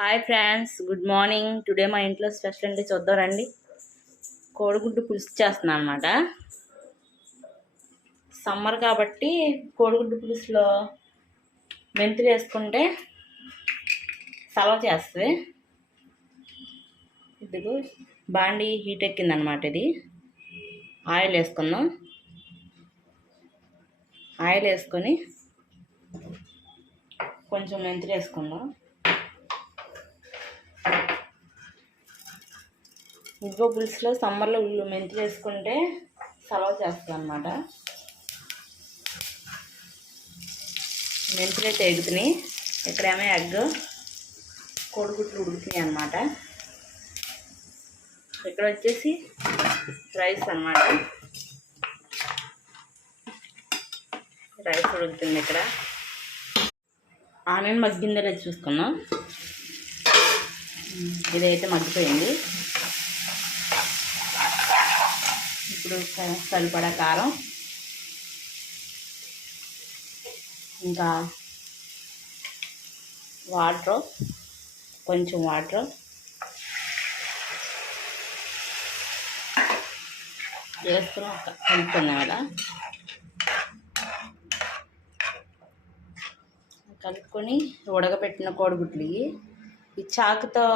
Hi friends, good morning. Today మా ఇంట్లో special అంటే చూద్దాం రండి. కోడిగుడ్డు పులుసు చేస్తున్నాను అనమాట. సమ్మర్ కాబట్టి కోడిగుడ్డు పులుసులో మెంతులు వేసుకుంటే సలవ చేస్తుంది. ఇదిగో బాండి హీట్ ఎక్కిందనమాట. ఇది ఆయిల్ వేసుకుందాం. ఆయిల్ వేసుకొని కొంచెం మెంతులు వేసుకుందాం. ఇంకో పులుసులో సమ్మర్లో మెంతులు వేసుకుంటే సలవ చేస్తుంది అన్నమాట. మెంతులు అయితే ఎగుతున్నాయి. ఇక్కడేమో ఎగ్ కోడిగుడ్లు ఉడుకుతున్నాయి అన్నమాట. ఇక్కడ వచ్చేసి రైస్ అన్నమాట. రైస్ ఉడుకుతుంది. ఇక్కడ ఆనియన్ మగ్గిందో లేదు చూసుకుందాం. ఇదైతే మగ్గిపోయింది. ఇప్పుడు సరిపడా కారం, ఇంకా వాటర్, కొంచెం వాటర్ వేసుకుని కలుపుకుందాం. అలా కలుపుకొని ఉడకబెట్టిన కోడిగుడ్లు ఈ చాకుతో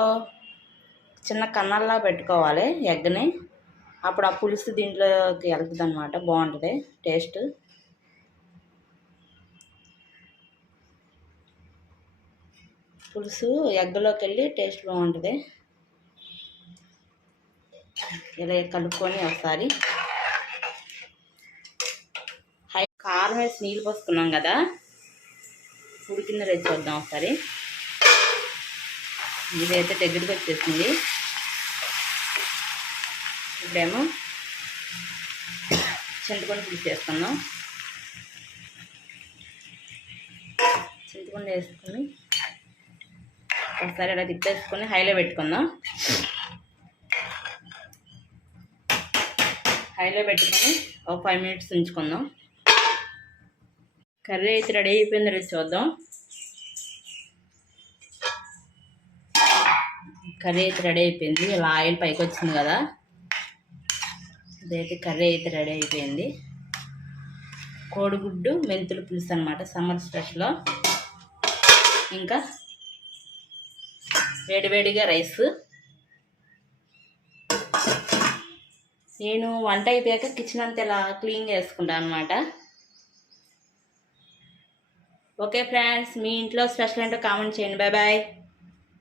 చిన్న కన్నాల్లా పెట్టుకోవాలి ఎగ్ని. అప్పుడు ఆ పులుసు దీంట్లోకి వెళ్తుంది అనమాట. బాగుంటుంది టేస్ట్. పులుసు ఎగ్లోకి వెళ్ళి టేస్ట్ బాగుంటుంది. ఇలా కలుపుకొని ఒకసారి కారం వేసి నీళ్ళు పోసుకున్నాం కదా, ఉడికిందో రేపు చూద్దాం ఒకసారి. ఇదైతే దగ్గరికి వచ్చేసింది. ఇప్పుడేమో చింతపండు పులుసు వేసుకున్నాం. చింతపండు వేసుకొని ఒకసారి ఇలా తిప్పేసుకొని హైలో పెట్టుకుందాం. హైలో పెట్టుకొని ఒక 5 minutes ఉంచుకుందాం. కర్రీ అయితే రెడీ అయిపోయిందో రేపు చూద్దాం. కర్రీ అయితే రెడీ అయిపోయింది. ఇలా ఆయిల్ పైకి వచ్చింది కదా, ఇదైతే కర్రీ అయితే రెడీ అయిపోయింది. కోడిగుడ్డు మెంతుల పులుసు అనమాట, సమ్మర్ స్పెషల్. ఇంకా వేడివేడిగా రైస్. నేను వంట అయిపోయాక కిచెన్ అంతా ఇలా క్లీన్ చేసుకుంటాను అనమాట. ఓకే ఫ్రెండ్స్, మీ ఇంట్లో స్పెషల్ ఏంటో కామెంట్ చేయండి. Bye bye.